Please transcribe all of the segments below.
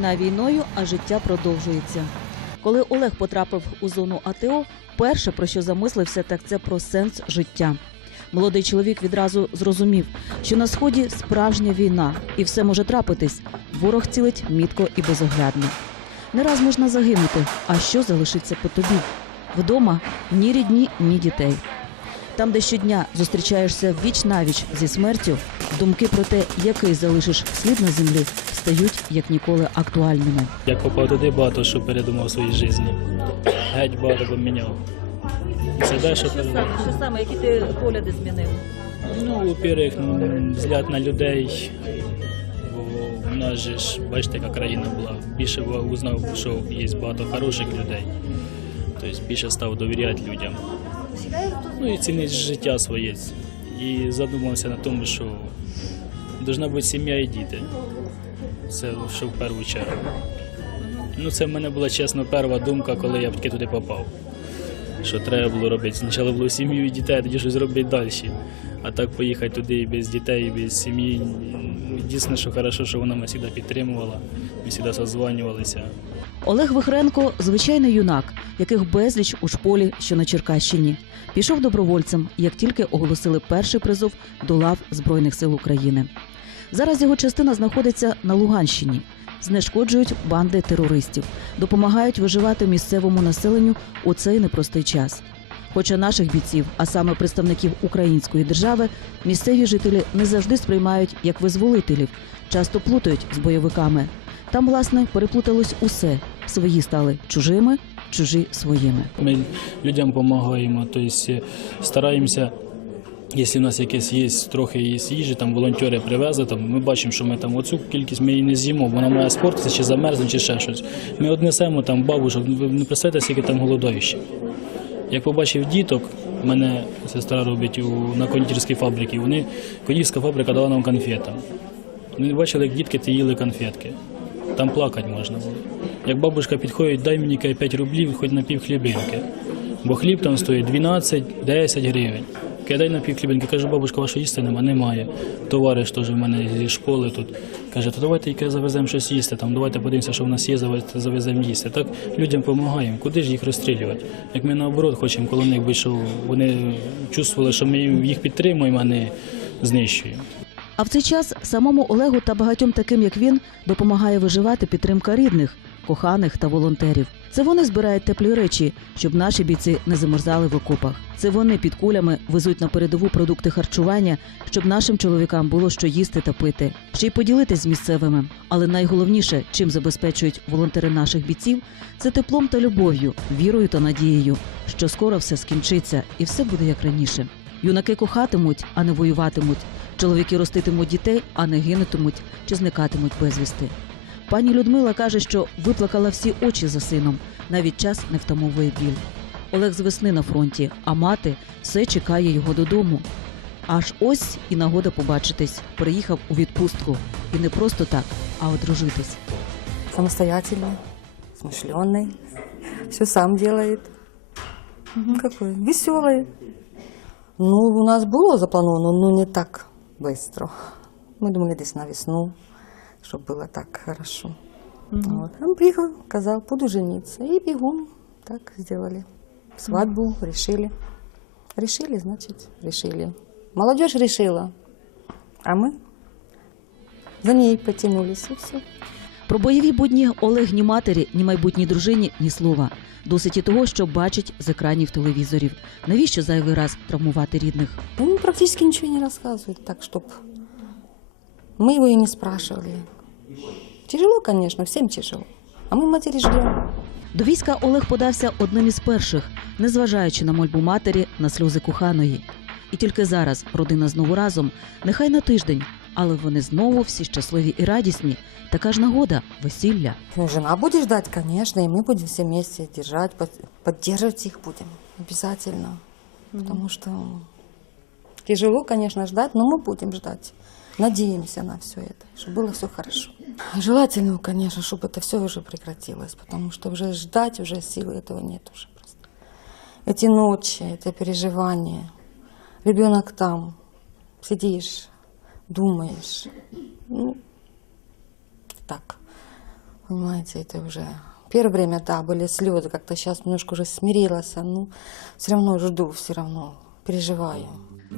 Війна війною, а життя продовжується. Коли Олег потрапив у зону АТО, перше про що замислився, так це про сенс життя. Молодий чоловік відразу зрозумів, що на сході справжня війна, і все може трапитись. Ворог цілить мітко і безоглядно. Не раз можна загинути, а що залишиться по тобі? Вдома ні рідні, ні дітей. Там, де щодня зустрічаєшся віч навіч зі смертю, думки про те, який залишиш слід на землі, стають як ніколи актуальними. Я попав туди багато що передумав в своїй житті. Геть багато поміняв. Це далі передумав. що саме, які ти погляди змінив? Ну, во-первых, взгляд на людей. Бо в нас же ж, бачите, яка країна була. Більше узнав, що є багато хороших людей. Тобто більше став довіряти людям. Ну і цінити життя своє. І задумався на тому, що повинна бути сім'я і діти. Це що в першу чергу. Ну, це в мене була чесно перша думка, коли я тільки туди попав. Що треба було робити. Спочатку було сім'ю і дітей, а тоді щось робити далі. А так поїхати туди і без дітей, і без сім'ї. Дійсно, що хорошо, що вона мене завжди підтримувала, ми завжди созванювалися. Олег Вихренко звичайний юнак, яких безліч у шполі, що на Черкащині. Пішов добровольцем, як тільки оголосили перший призов до лав Збройних сил України. Зараз його частина знаходиться на Луганщині. Знешкоджують банди терористів, допомагають виживати місцевому населенню у цей непростий час. Хоча наших бійців, а саме представників української держави, місцеві жителі не завжди сприймають як визволителів, часто плутають з бойовиками. Там, власне, переплуталось усе. Свої стали чужими, чужі своїми. Ми людям допомагаємо, тобто стараємося. Якщо в нас якесь є трохи є їжі, там волонтери привезли, там ми бачимо, що ми там оцю кількість ми її не з'їмо, вона має спортитися чи замерзне, чи ще щось. Ми однесемо там бабушок, ви не представляєте, скільки там голодовище. Як побачив діток, мене сестра робить у, на кондитерській фабриці, вони кондитерська фабрика дала нам конфетам. Вони бачили, як дітки ті їли конфетки. Там плакати можна було. Як бабушка підходить, дай мені 5 рублів, хоч на пів хлібинки. Бо хліб там стоїть 12-10 гривень. Каже, дай на пів хлібинки. Кажу, бабушка, вашої їсти нема, немає. Товариш теж в мене зі школи тут. Каже, то давайте яке завеземо щось їсти. Там давайте подивимося, що в нас є, завез- завеземо їсти. Так людям допомагаємо. Куди ж їх розстрілювати? Як ми наоборот хочемо коло них бути, щоб вони чувствували, що ми їх підтримуємо, а не знищуємо. А в цей час самому Олегу та багатьом таким, як він, допомагає виживати підтримка рідних, коханих та волонтерів. Це вони збирають теплі речі, щоб наші бійці не замерзали в окопах. Це вони під кулями везуть на передову продукти харчування, щоб нашим чоловікам було що їсти та пити, ще й поділитись з місцевими. Але найголовніше, чим забезпечують волонтери наших бійців, це теплом та любов'ю, вірою та надією, що скоро все скінчиться і все буде як раніше. Юнаки кохатимуть, а не воюватимуть. Чоловіки роститимуть дітей, а не гинутимуть чи зникатимуть безвісти. Пані Людмила каже, що виплакала всі очі за сином, навіть час не втамовує біль. Олег з весни на фронті, а мати все чекає його додому. Аж ось і нагода побачитись. Приїхав у відпустку. І не просто так, а одружитись. самостоятельный, смышленый, все сам делает. Какой веселый. Ну, у нас было заплановано, но не так быстро. Мы думали здесь на весну, чтобы было так хорошо. Вот. Он приехал, сказал, буду жениться. И бегом так сделали. Свадьбу решили. Решили, значит, решили. Молодежь решила, а мы за ней потянулись, и все. Про бойові будні Олег ні матері, ні майбутній дружині, ні слова. Досить і того, що бачить з екранів телевізорів. Навіщо зайвий раз травмувати рідних? Он практически ничего не рассказывает, так чтоб мы его и не спрашивали. Тяжело, конечно, всем тяжело. А мы матери ждем. До війська Олег подався одним із перших, незважаючи на мольбу матері на сльози коханої. І тільки зараз родина знову разом, нехай на тиждень, але вони знову всі щасливі і радісні. Така ж нагода весілля. Ну, Жена будет ждать, конечно, и мы будем все вместе держать, под- поддерживать их будем обязательно. Потому что тяжело, конечно, ждать, но мы будем ждать. Надеемся на все это, чтобы было все хорошо. Желательно, конечно, чтобы это все уже прекратилось, потому что уже ждать уже силы этого нет уже просто. Эти ночи, это переживания. Ребенок там, сидишь, думаешь. Ну, так. понимаете, это уже... Первое время, да, были слезы, как-то сейчас немножко уже смирилась, ну, все равно жду, все равно переживаю.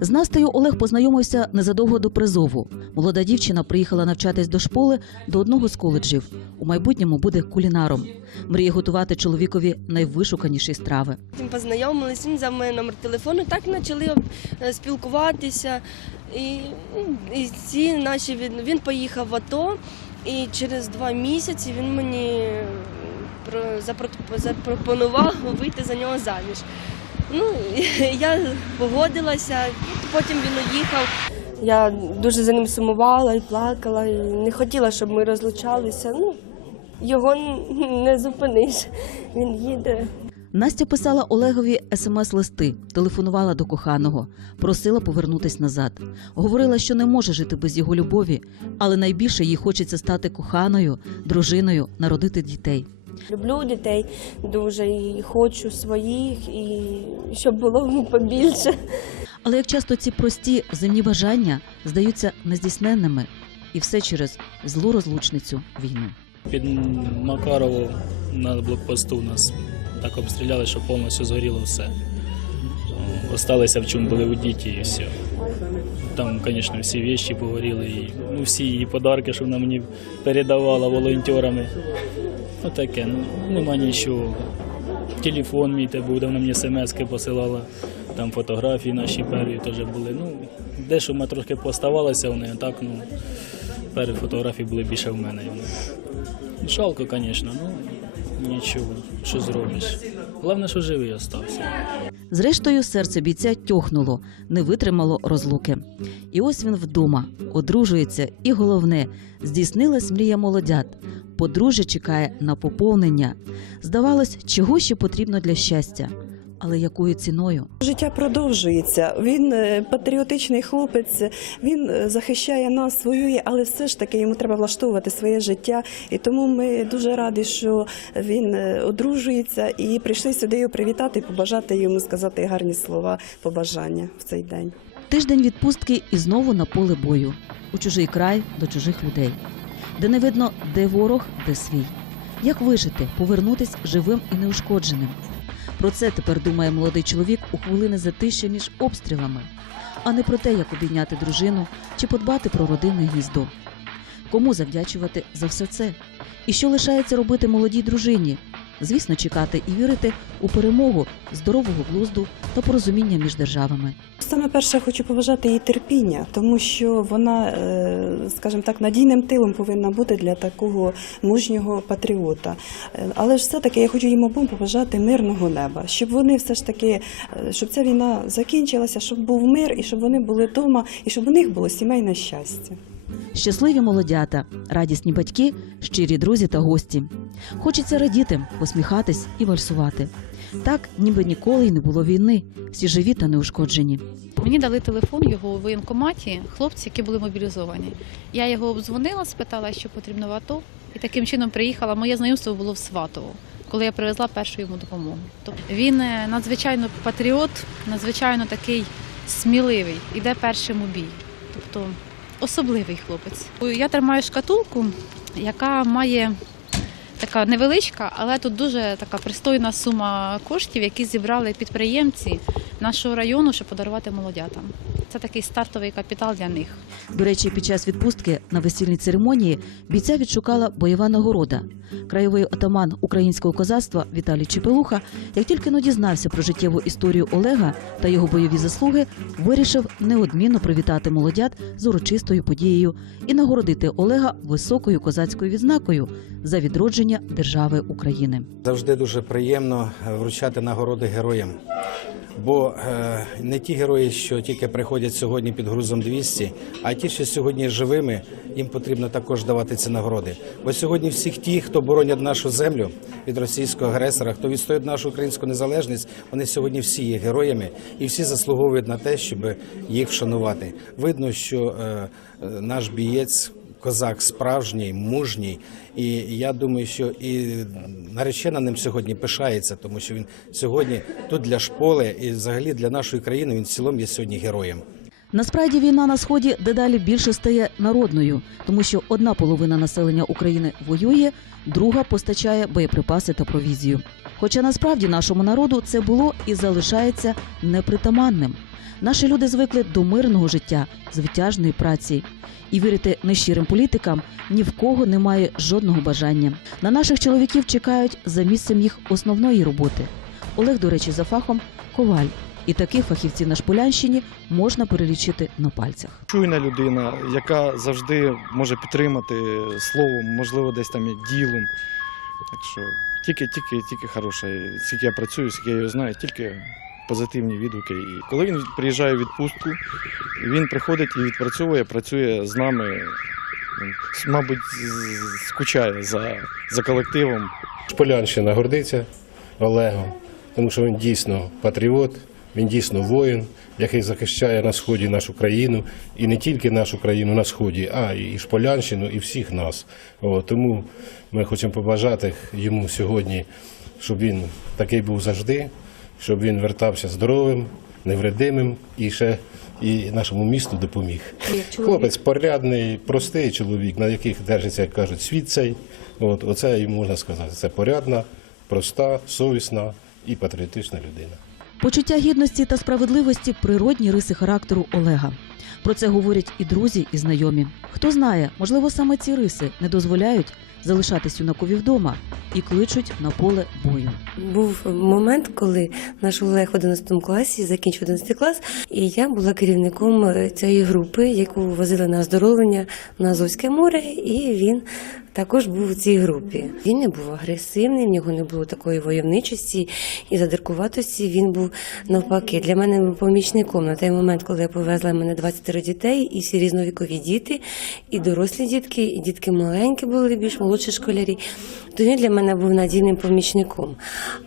З Настею Олег познайомився незадовго до призову. Молода дівчина приїхала навчатись до школи до одного з коледжів. У майбутньому буде кулінаром. Мріє готувати чоловікові найвишуканіші страви. Він познайомились, він взяв мене номер телефону, так почали е, спілкуватися. І, і ці наші він, він поїхав в АТО, і через два місяці він мені е, запропонував вийти за нього заміж. Ну, я погодилася, потім він уїхав. Я дуже за ним сумувала і плакала, і не хотіла, щоб ми розлучалися. Ну, його не зупиниш. Він їде. Настя писала Олегові смс-листи, телефонувала до коханого, просила повернутись назад. Говорила, що не може жити без його любові, але найбільше їй хочеться стати коханою, дружиною, народити дітей. Люблю дітей дуже і хочу своїх, і щоб було побільше. Але як часто ці прості земні бажання здаються нездійсненними, і все через злу розлучницю війну. Під Макарово на блокпосту нас так обстріляли, що повністю згоріло все. Осталися в чому були у діті і все. Там, звісно, всі вещі погоріли, і ну, всі її подарки, що вона мені передавала волонтерами. Ну таке, ну нема нічого. Телефон мій те був, де вона мені смски посилала, там фотографії наші перві теж були. Ну, дещо ми трошки поставалися в неї, так, ну, перві фотографії були більше в мене. Жалко, звісно, ну нічого, що зробиш. Головне, що живий остався. Зрештою, серце бійця тьохнуло, не витримало розлуки. І ось він вдома, одружується, і головне, здійснилась мрія молодят. Подружжя чекає на поповнення. Здавалось, чого ще потрібно для щастя, але якою ціною? Життя продовжується. Він е, патріотичний хлопець, він е, захищає нас, воює, але все ж таки йому треба влаштовувати своє життя. І тому ми дуже раді, що він е, одружується і прийшли сюди його привітати, побажати йому сказати гарні слова побажання в цей день. Тиждень відпустки і знову на поле бою у чужий край до чужих людей, де не видно, де ворог, де свій. Як вижити, повернутись живим і неушкодженим? Про це тепер думає молодий чоловік у хвилини затища між обстрілами, а не про те, як обійняти дружину чи подбати про родинне гніздо. Кому завдячувати за все це? І що лишається робити молодій дружині? Звісно, чекати і вірити у перемогу здорового глузду та порозуміння між державами. Саме перше хочу побажати їй терпіння, тому що вона, е, скажімо так, надійним тилом повинна бути для такого мужнього патріота. Е, Але ж все-таки я хочу їм обом побажати мирного неба, щоб вони все ж таки, е, щоб ця війна закінчилася, щоб був мир і щоб вони були вдома, і щоб у них було сімейне щастя. Щасливі молодята, радісні батьки, щирі друзі та гості. Хочеться радіти, посміхатись і вальсувати. Так, ніби ніколи й не було війни, всі живі та неушкоджені. Мені дали телефон його у воєнкоматі, хлопці, які були мобілізовані. Я його обдзвонила, спитала, що потрібно в АТО, і таким чином приїхала. Моє знайомство було в Сватово, коли я привезла першу йому допомогу. Тобто він е, надзвичайно патріот, надзвичайно такий сміливий, іде першим у бій. Тобто особливий хлопець. Я тримаю шкатулку, яка має така невеличка, але тут дуже така пристойна сума коштів, які зібрали підприємці нашого району, щоб подарувати молодятам. Це такий стартовий капітал для них. До речі, під час відпустки на весільній церемонії бійця відшукала бойова нагорода. Краєвий отаман українського козацтва Віталій Чепелуха, як тільки но дізнався про життєву історію Олега та його бойові заслуги, вирішив неодмінно привітати молодят з урочистою подією і нагородити Олега високою козацькою відзнакою за відродження держави України. Завжди дуже приємно вручати нагороди героям. Бо е, не ті герої, що тільки приходять сьогодні під грузом 200, а ті, що сьогодні живими, їм потрібно також давати ці нагороди. Бо сьогодні всіх ті, хто боронять нашу землю від російського агресора, хто відстоює нашу українську незалежність, вони сьогодні всі є героями і всі заслуговують на те, щоб їх вшанувати. Видно, що е, е, наш бієць козак справжній, мужній. І я думаю, що і наречена ним сьогодні пишається, тому що він сьогодні тут для школи і взагалі для нашої країни він в цілому є сьогодні героєм. Насправді війна на сході дедалі більше стає народною, тому що одна половина населення України воює, друга постачає боєприпаси та провізію. Хоча насправді нашому народу це було і залишається непритаманним. Наші люди звикли до мирного життя, звитяжної праці. І вірити нещирим політикам ні в кого немає жодного бажання. На наших чоловіків чекають за місцем їх основної роботи. Олег, до речі, за фахом коваль. І таких фахівців на Шполянщині можна перелічити на пальцях. чуйна людина, яка завжди може підтримати словом, можливо, десь там і ділом. Так що тільки, тільки, тільки хороше. Скільки я працюю, скільки я його знаю, тільки позитивні відгуки. І коли він приїжджає в відпустку, він приходить і відпрацьовує, працює з нами. Мабуть, скучає за, за колективом. Шполянщина гордиться Олегом, тому що він дійсно патріот, він дійсно воїн, який захищає на сході нашу країну, і не тільки нашу країну на сході, а і Шполянщину, і всіх нас. О, тому ми хочемо побажати йому сьогодні, щоб він такий був завжди, щоб він вертався здоровим, невредимим і ще і нашому місту допоміг. Хлопець порядний, простий чоловік, на яких держиться, як кажуть, світ цей. От, оце йому можна сказати. Це порядна, проста, совісна і патріотична людина. Почуття гідності та справедливості природні риси характеру Олега. Про це говорять і друзі, і знайомі. Хто знає, можливо, саме ці риси не дозволяють залишатись юнакові вдома і кличуть на поле бою. Був момент, коли наш Олег в 11 класі закінчив 11 клас, і я була керівником е, цієї групи, яку возили на оздоровлення на Азовське море, і він також був у цій групі. Він не був агресивний, в нього не було такої войовничості і задиркуватості. Він був навпаки для мене помічником на той момент, коли я повезла мене 23 дітей, і всі різновікові діти, і дорослі дітки, і дітки маленькі були, більш молодші школярі. То він для мене був надійним помічником.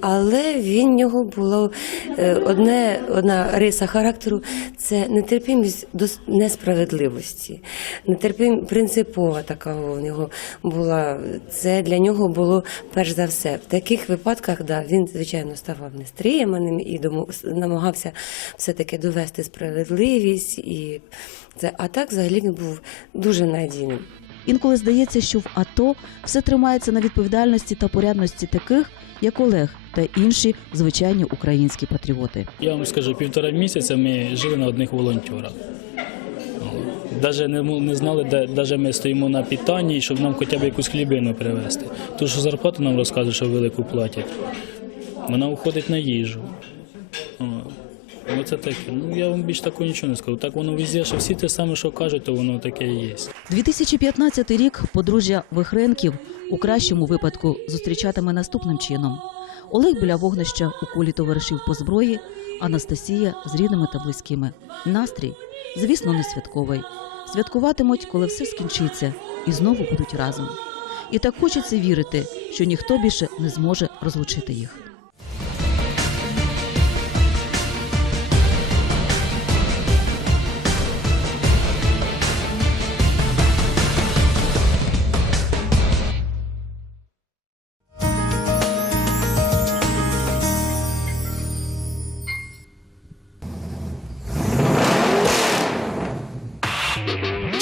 Але він нього було е, одне, одна риса характеру це нетерпімість до несправедливості. Нетерпім принципова така в нього була. Це для нього було перш за все. В таких випадках, да, він, звичайно, ставав нестриманим і намагався все-таки довести справедливість. І це, а так взагалі він був дуже надійним. Інколи здається, що в АТО все тримається на відповідальності та порядності таких, як Олег та інші звичайні українські патріоти. Я вам скажу, півтора місяця ми жили на одних волонтерах. Навіть не, не знали, де навіть ми стоїмо на питанні, щоб нам хоча б якусь хлібину привезти. Тому що зарплату нам розказують, що велику платять. Вона уходить на їжу. О, Оце таке. Ну я вам більш такого нічого не скажу. Так воно везде, що всі те саме, що кажуть, то воно таке і є. 2015 рік подружжя Вихренків у кращому випадку зустрічатиме наступним чином: Олег біля вогнища у колі товаришів по зброї, Анастасія з рідними та близькими. Настрій, звісно, не святковий. Святкуватимуть, коли все скінчиться, і знову будуть разом. І так хочеться вірити, що ніхто більше не зможе розлучити їх.